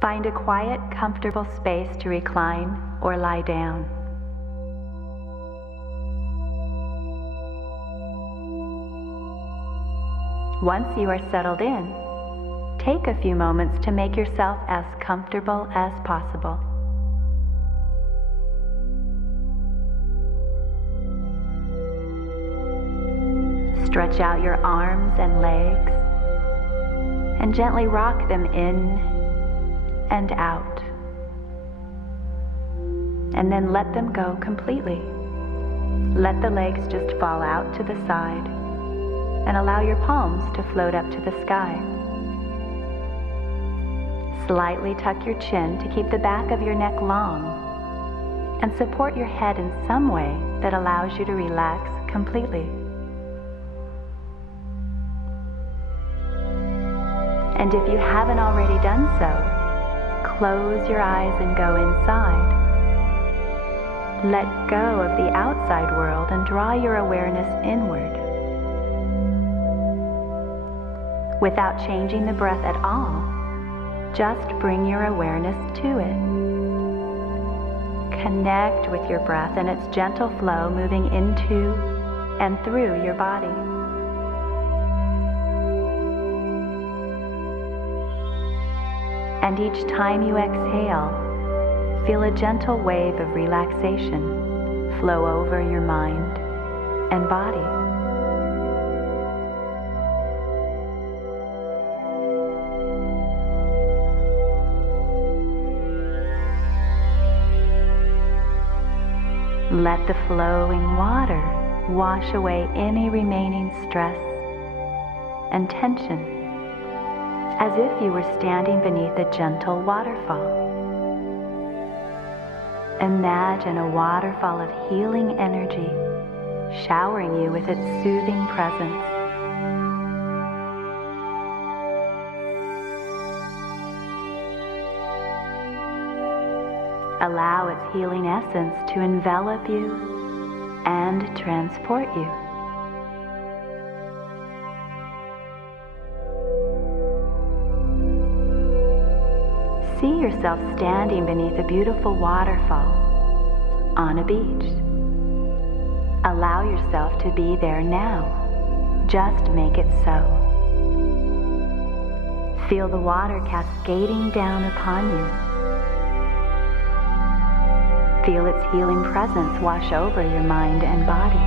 Find a quiet, comfortable space to recline or lie down. Once you are settled in, take a few moments to make yourself as comfortable as possible. Stretch out your arms and legs and gently rock them in and out. And then let them go completely. Let the legs just fall out to the side and allow your palms to float up to the sky. Slightly tuck your chin to keep the back of your neck long and support your head in some way that allows you to relax completely. And if you haven't already done so, close your eyes and go inside. Let go of the outside world and draw your awareness inward. Without changing the breath at all, just bring your awareness to it. Connect with your breath and its gentle flow moving into and through your body. And each time you exhale, feel a gentle wave of relaxation flow over your mind and body. Let the flowing water wash away any remaining stress and tension, as if you were standing beneath a gentle waterfall. Imagine a waterfall of healing energy showering you with its soothing presence. Allow its healing essence to envelop you and transport you. See yourself standing beneath a beautiful waterfall on a beach. Allow yourself to be there now. Just make it so. Feel the water cascading down upon you. Feel its healing presence wash over your mind and body.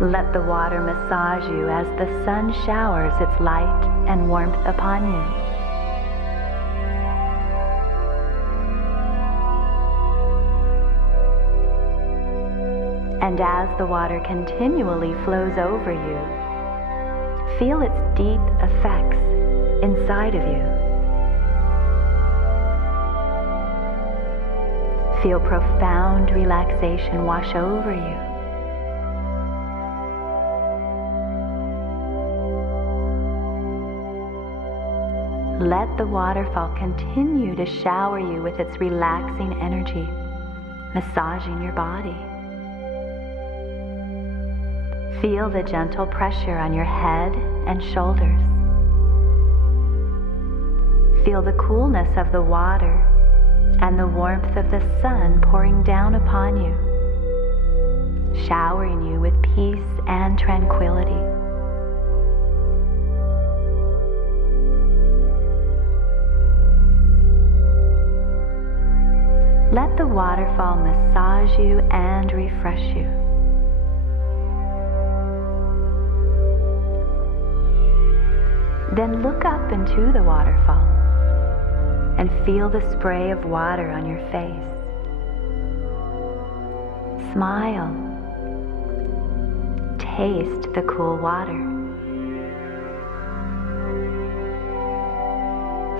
Let the water massage you as the sun showers its light and warmth upon you. And as the water continually flows over you, feel its deep effects inside of you. Feel profound relaxation wash over you. Let the waterfall continue to shower you with its relaxing energy, massaging your body. Feel the gentle pressure on your head and shoulders. Feel the coolness of the water and the warmth of the sun pouring down upon you, showering you with peace and tranquility. Let the waterfall massage you and refresh you. Then look up into the waterfall and feel the spray of water on your face. Smile. Taste the cool water.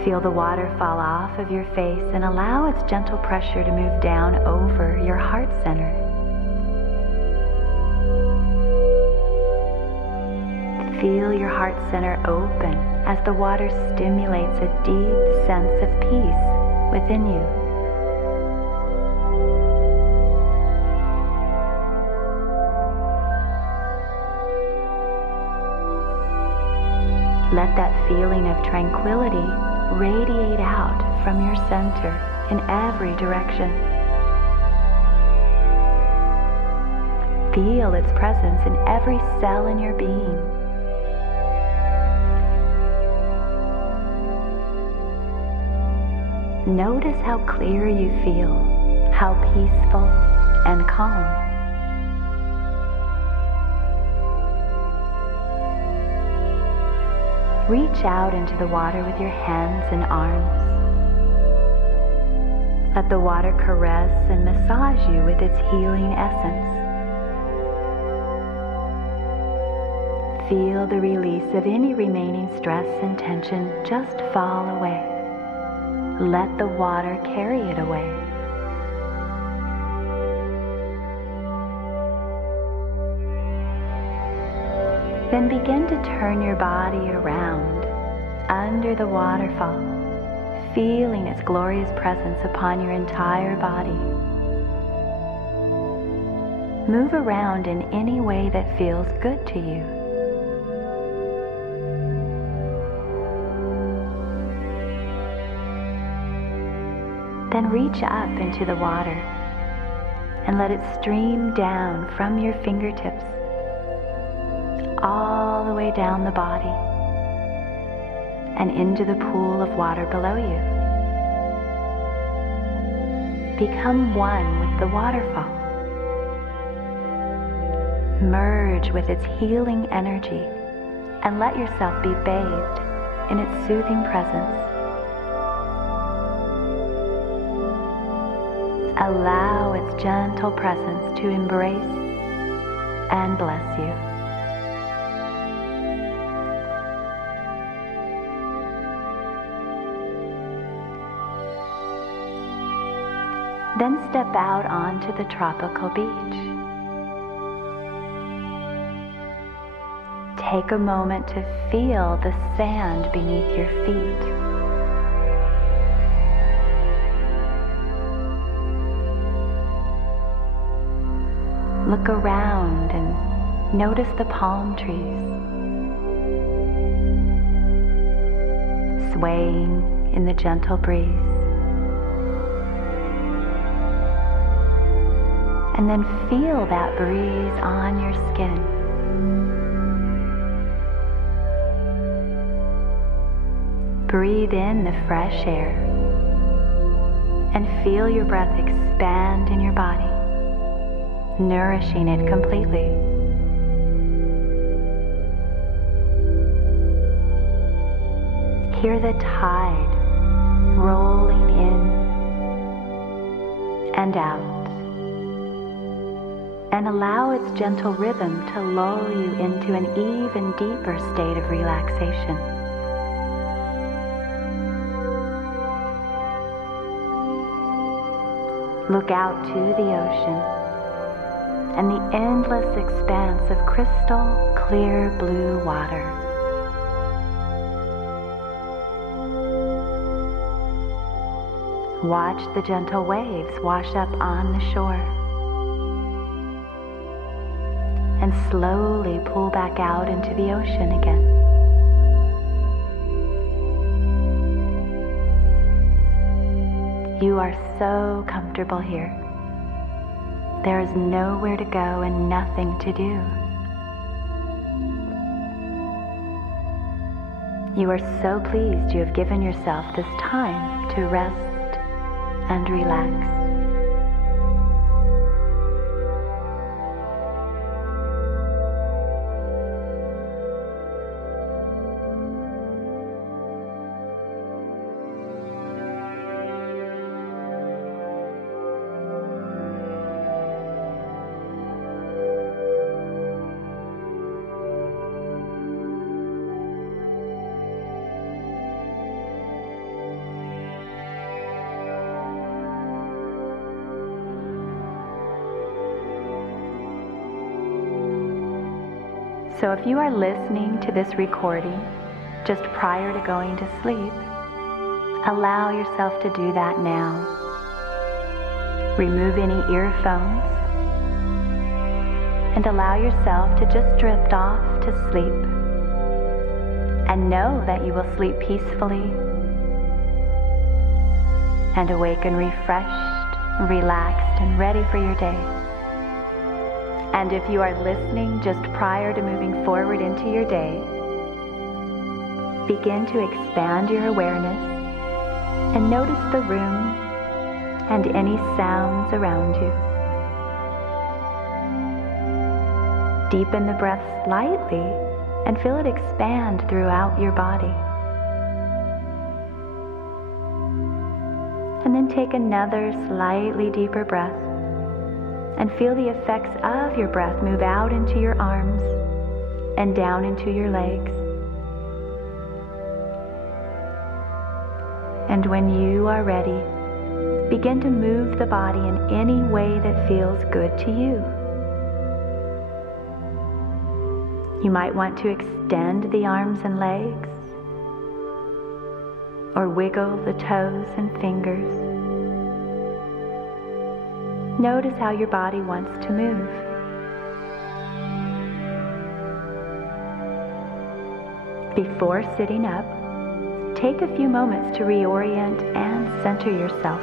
Feel the water fall off of your face and allow its gentle pressure to move down over your heart center. Feel your heart center open as the water stimulates a deep sense of peace within you. Let that feeling of tranquility radiate out from your center in every direction. Feel its presence in every cell in your being. Notice how clear you feel, how peaceful and calm. Reach out into the water with your hands and arms. Let the water caress and massage you with its healing essence. Feel the release of any remaining stress and tension just fall away. Let the water carry it away. Then begin to turn your body around under the waterfall, feeling its glorious presence upon your entire body. Move around in any way that feels good to you. Then reach up into the water and let it stream down from your fingertips all the way down the body and into the pool of water below you. Become one with the waterfall. Merge with its healing energy and let yourself be bathed in its soothing presence. Allow its gentle presence to embrace and bless you. Then step out onto the tropical beach. Take a moment to feel the sand beneath your feet. Look around and notice the palm trees swaying in the gentle breeze. And then feel that breeze on your skin. Breathe in the fresh air and feel your breath expand in your body, nourishing it completely. Hear the tide rolling in and out, and allow its gentle rhythm to lull you into an even deeper state of relaxation. Look out to the ocean and the endless expanse of crystal clear blue water. Watch the gentle waves wash up on the shore and slowly pull back out into the ocean again. You are so comfortable here. There is nowhere to go and nothing to do. You are so pleased you have given yourself this time to rest and relax. So if you are listening to this recording just prior to going to sleep, allow yourself to do that now. Remove any earphones and allow yourself to just drift off to sleep, and know that you will sleep peacefully and awaken refreshed, relaxed, and ready for your day. And if you are listening just prior to moving forward into your day, begin to expand your awareness and notice the room and any sounds around you. Deepen the breath slightly and feel it expand throughout your body. And then take another slightly deeper breath and feel the effects of your breath move out into your arms and down into your legs. And when you are ready, begin to move the body in any way that feels good to you. You might want to extend the arms and legs, or wiggle the toes and fingers. Notice how your body wants to move. Before sitting up, take a few moments to reorient and center yourself.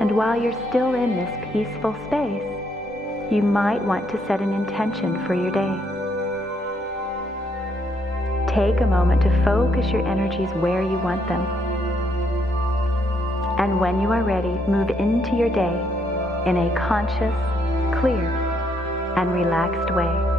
And while you're still in this peaceful space, you might want to set an intention for your day. Take a moment to focus your energies where you want them. And when you are ready, move into your day in a conscious, clear, and relaxed way.